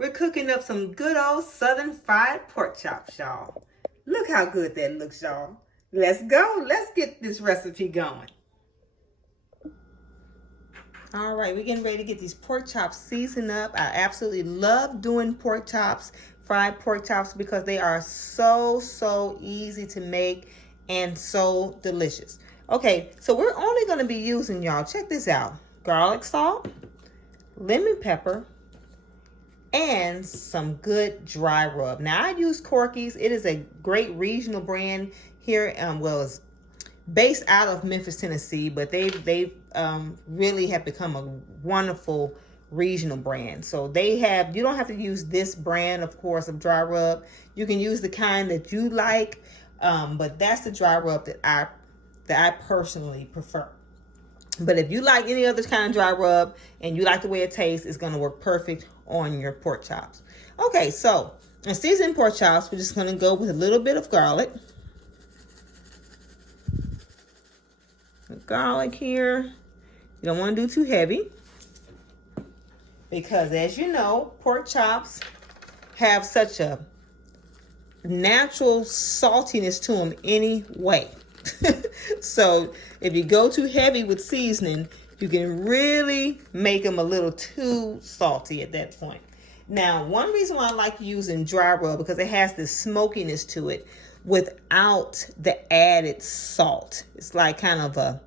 We're cooking up some good old southern fried pork chops, y'all. Look how good that looks, y'all. Let's go. Let's get this recipe going. All right, we're getting ready to get these pork chops seasoned up. I absolutely love doing pork chops, fried pork chops, because they are so easy to make and so delicious. Okay, so we're only going to be using, y'all, check this out, garlic salt, lemon pepper, and some good dry rub. Now, I use Corky's. It is a great regional brand here. Well, it's based out of Memphis, Tennessee, but they really have become a wonderful regional brand. So they have, you don't have to use this brand, of course, of dry rub. You can use the kind that you like, but that's the dry rub that I personally prefer. But if you like any other kind of dry rub and you like the way it tastes, it's going to work perfect on your pork chops. Okay, so in seasoned pork chops, we're just going to go with a little bit of garlic. Garlic here. You don't want to do too heavy, because as you know, pork chops have such a natural saltiness to them anyway. So if you go too heavy with seasoning, you can really make them a little too salty at that point. Now, one reason why I like using dry rub, because it has this smokiness to it without the added salt. It's like kind of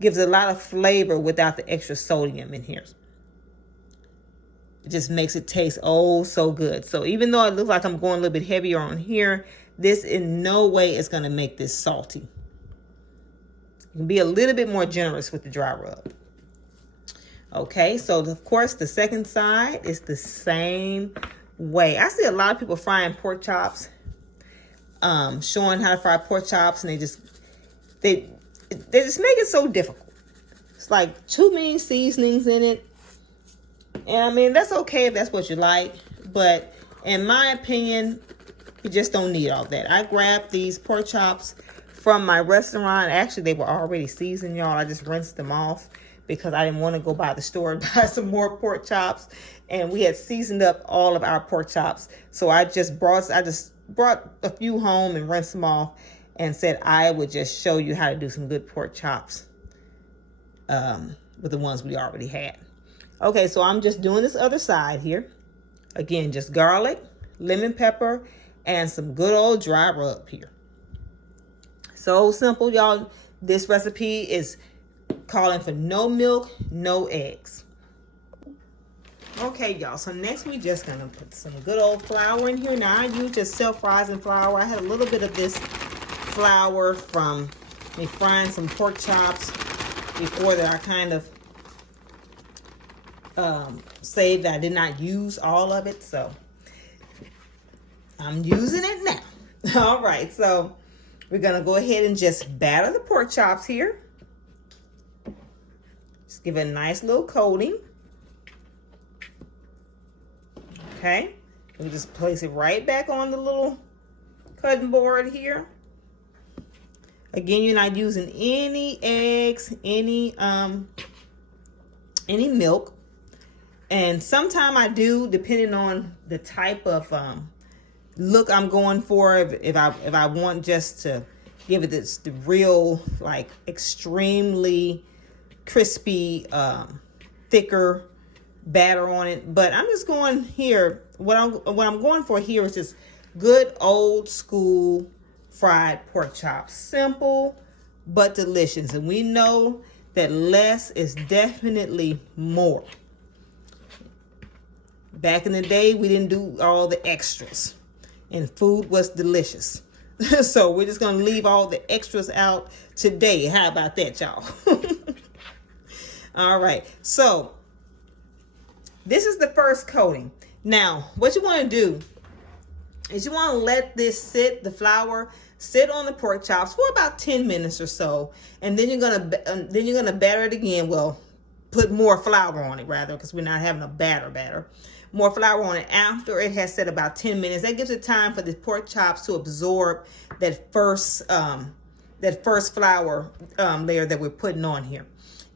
gives a lot of flavor without the extra sodium in here. It just makes it taste oh so good. So even though it looks like I'm going a little bit heavier on here, this in no way is going to make this salty. You can be a little bit more generous with the dry rub. Okay, so of course the second side is the same way. I see a lot of people frying pork chops, showing how to fry pork chops, and they just make it so difficult. It's like too many seasonings in it. And I mean, that's okay if that's what you like, but in my opinion, you just don't need all that. I grabbed these pork chops from my restaurant. Actually, they were already seasoned, y'all. I just rinsed them off because I didn't want to go by the store and buy some more pork chops. And we had seasoned up all of our pork chops. So I just brought a few home and rinsed them off and said I would just show you how to do some good pork chops with the ones we already had. Okay, so I'm just doing this other side here. Again, just garlic, lemon pepper, and some good old dry rub here. So simple, y'all. This recipe is calling for no milk, no eggs. Okay, y'all. So next we just gonna put some good old flour in here. Now I use just self-rising flour. I had a little bit of this flour from me frying some pork chops before that I kind of saved. That I did not use all of it, so I'm using it now. All right, so we're gonna go ahead and just batter the pork chops here. Just give it a nice little coating. Okay, we just place it right back on the little cutting board here. Again, you're not using any eggs, any milk. And sometimes I do, depending on the type of look I'm going for. If I want just to give it the real, like, extremely crispy, thicker batter on it. But I'm just going here. What I'm going for here is just good old school fried pork chops. Simple but delicious. And we know that less is definitely more. Back in the day, we didn't do all the extras, and food was delicious. So we're just going to leave all the extras out today. How about that, y'all? All right. So this is the first coating. Now, what you want to do is you want to let this sit, the flour, sit on the pork chops for about 10 minutes or so. And then you're going to batter it again. Well, put more flour on it, rather, because we're not having a batter. More flour on it after it has set about 10 minutes. That gives it time for the pork chops to absorb that first flour layer that we're putting on here.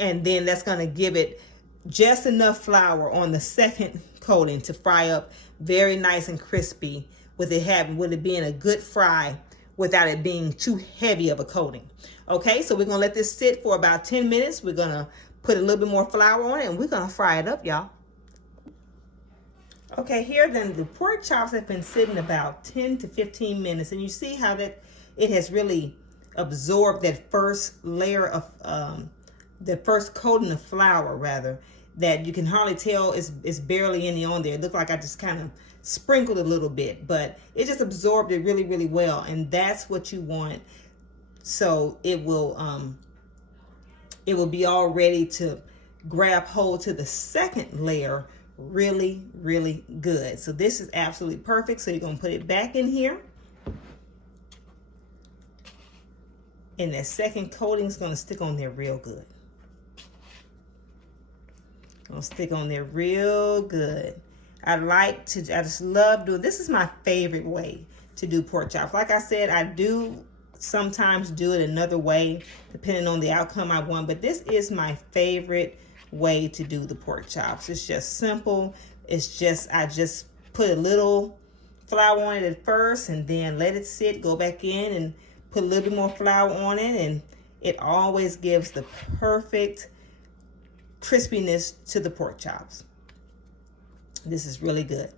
And then that's going to give it just enough flour on the second coating to fry up very nice and crispy with it being a good fry without it being too heavy of a coating. Okay, so we're gonna let this sit for about 10 minutes. We're gonna put a little bit more flour on it and we're gonna fry it up, y'all. Okay, here then the pork chops have been sitting about 10 to 15 minutes, and you see how that it has really absorbed that first layer of the first coating of flour, rather, that you can hardly tell is barely any on there. It looked like I just kind of sprinkled a little bit, but it just absorbed it really, really well, and that's what you want. So it will be all ready to grab hold to the second layer really, really good. So this is absolutely perfect. So you're going to put it back in here. And that second coating is going to stick on there real good. Gonna stick on there real good. I just love doing, this is my favorite way to do pork chops. Like I said, I do sometimes do it another way depending on the outcome I want, but this is my favorite way to do the pork chops. It's just simple. It's just, I just put a little flour on it at first and then let it sit, go back in and put a little bit more flour on it, and it always gives the perfect crispiness to the pork chops. This is really good.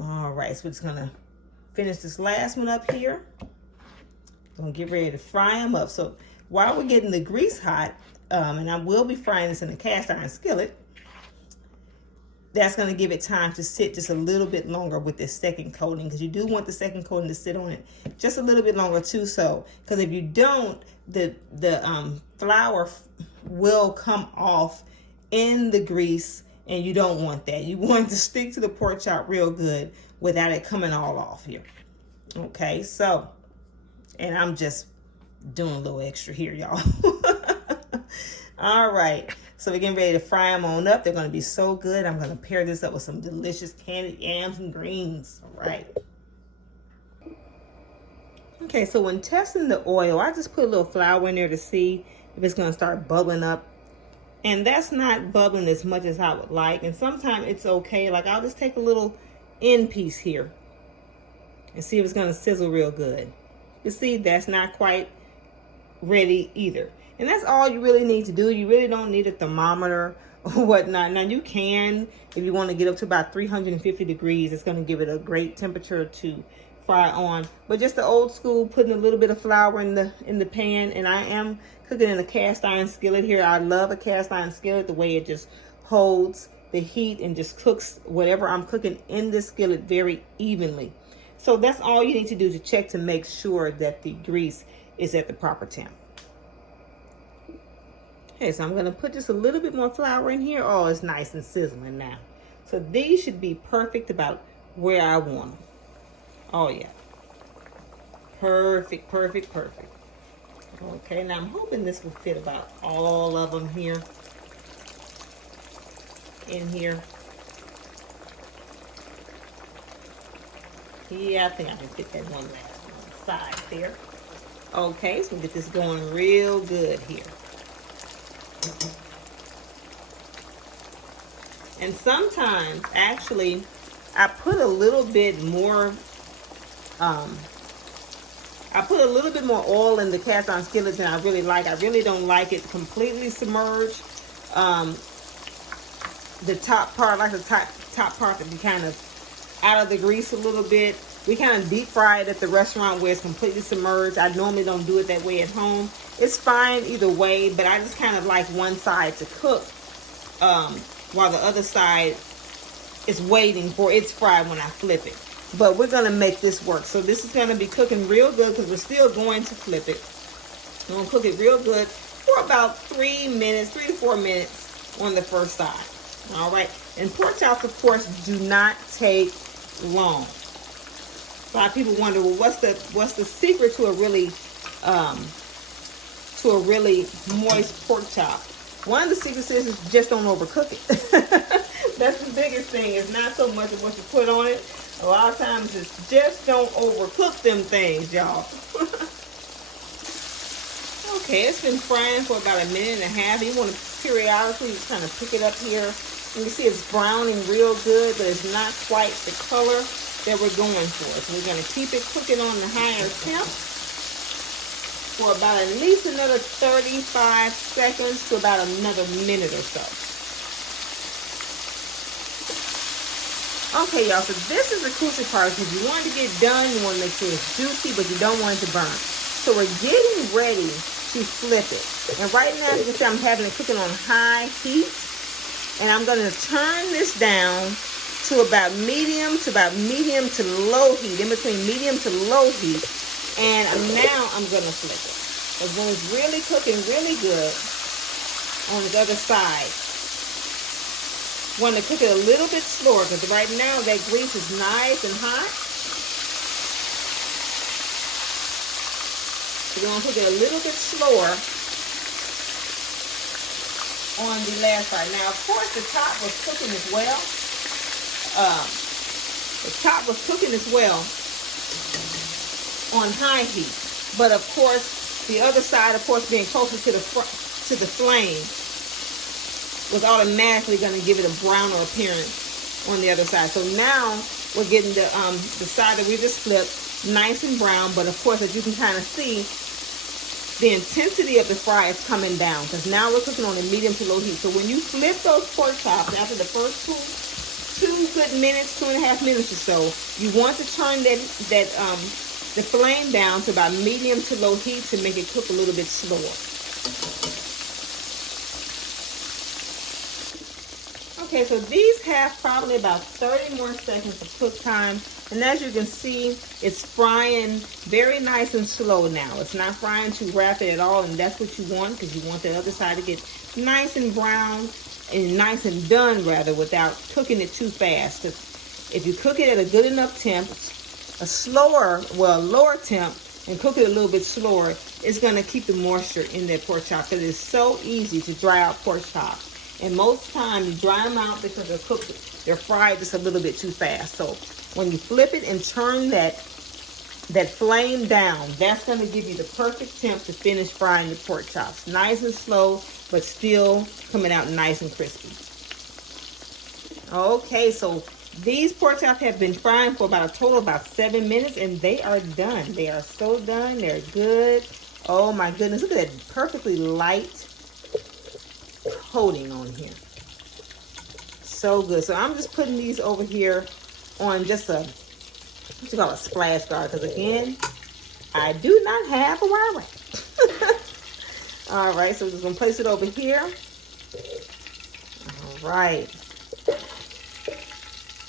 All right, so we're just gonna finish this last one up here. Gonna get ready to fry them up. So while we're getting the grease hot, and I will be frying this in a cast iron skillet, that's gonna give it time to sit just a little bit longer with this second coating, because you do want the second coating to sit on it just a little bit longer too. So, because if you don't, the flour will come off in the grease, and you don't want that. You want to stick to the pork chop real good without it coming all off here. Okay, so, and I'm just doing a little extra here, y'all. All right, so we're getting ready to fry them on up. They're going to be so good. I'm going to pair this up with some delicious candied yams and greens. All right. Okay, so when testing the oil, I just put a little flour in there to see if it's going to start bubbling up. And that's not bubbling as much as I would like. And sometimes it's okay. Like, I'll just take a little end piece here and see if it's going to sizzle real good. You see, that's not quite ready either. And that's all you really need to do. You really don't need a thermometer or whatnot. Now, you can, if you want to get up to about 350 degrees, it's going to give it a great temperature to fry on. But just the old school, putting a little bit of flour in the pan. And I am cooking in a cast iron skillet here. I love a cast iron skillet, the way it just holds the heat and just cooks whatever I'm cooking in the skillet very evenly. So that's all you need to do to check to make sure that the grease is at the proper temp. Okay, so I'm going to put just a little bit more flour in here. Oh, it's nice and sizzling now. So these should be perfect about where I want them. Oh, yeah. Perfect, perfect, perfect. Okay, now I'm hoping this will fit about all of them here. In here. Yeah, I think I can fit that one last one on the side there. Okay, so we'll get this going real good here. And sometimes, actually, I put a little bit more oil in the cast iron skillet than I really like. I really don't like it completely submerged. The top part, like the top part, to be kind of out of the grease a little bit. We kind of deep fry it at the restaurant where it's completely submerged. I normally don't do it that way at home. It's fine either way, but I just kind of like one side to cook while the other side is waiting for its fry when I flip it. But we're going to make this work. So this is going to be cooking real good because we're still going to flip it. We're going to cook it real good for about 3 minutes, 3 to 4 minutes on the first side. All right. And pork chops, of course, do not take long. A lot of people wonder, well, what's the secret to a really moist pork chop? One of the secrets is just don't overcook it. That's the biggest thing. It's not so much of what you put on it. A lot of times it's just don't overcook them things, y'all. Okay, it's been frying for about 1.5 minutes. You want to periodically kind of pick it up here And you see it's browning real good, but it's not quite the color that we're going for. So we're going to keep it cooking on the higher temp for about at least another 35 seconds to about another minute or so. Okay, y'all, so this is the crucial part because you want to get done, you want to make sure it's juicy, but you don't want it to burn. So we're getting ready to flip it. And right now, you can see I'm having it cooking on high heat. And I'm going to turn this down to about medium to low heat, in between medium to low heat. And now I'm going to flip it. And when it's really cooking really good on the other side, want to cook it a little bit slower because right now that grease is nice and hot. So we're going to cook it a little bit slower on the last side. Now, of course, the top was cooking as well. The top was cooking as well on high heat. But of course, the other side, of course, being closer to the flame, was automatically going to give it a browner appearance on the other side. So now we're getting the side that we just flipped nice and brown. But of course, as you can kind of see, the intensity of the fry is coming down because now we're cooking on a medium to low heat. So when you flip those pork chops after the first two good minutes, 2.5 minutes or so, you want to turn the flame down to about medium to low heat to make it cook a little bit slower. Okay, so these have probably about 30 more seconds of cook time. And as you can see, it's frying very nice and slow now. It's not frying too rapid at all, and that's what you want because you want the other side to get nice and brown and nice and done, rather, without cooking it too fast. If you cook it at a good enough temp, lower temp, and cook it a little bit slower, it's going to keep the moisture in that pork chop because it's so easy to dry out pork chops. And most times you dry them out because they're fried just a little bit too fast. So when you flip it and turn that flame down, that's going to give you the perfect temp to finish frying the pork chops. Nice and slow, but still coming out nice and crispy. Okay, so these pork chops have been frying for about a total of about 7 minutes, and they are done. They are so done. They're good. Oh my goodness, look at that perfectly light coating on here. So good. So I'm just putting these over here on just a splash guard because again, I do not have a wire rack. All right, so we're just gonna place it over here. All right.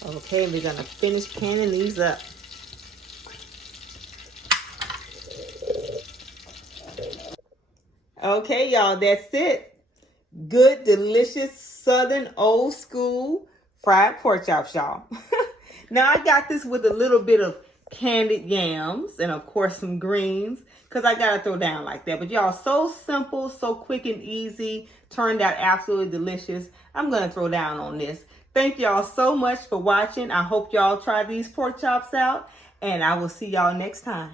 Okay, we're gonna finish panning these up. Okay, y'all, that's it. Good, delicious, southern, old school fried pork chops, y'all. Now, I got this with a little bit of candied yams and, of course, some greens because I got to throw down like that. But, y'all, so simple, so quick and easy. Turned out absolutely delicious. I'm going to throw down on this. Thank y'all so much for watching. I hope y'all try these pork chops out, and I will see y'all next time.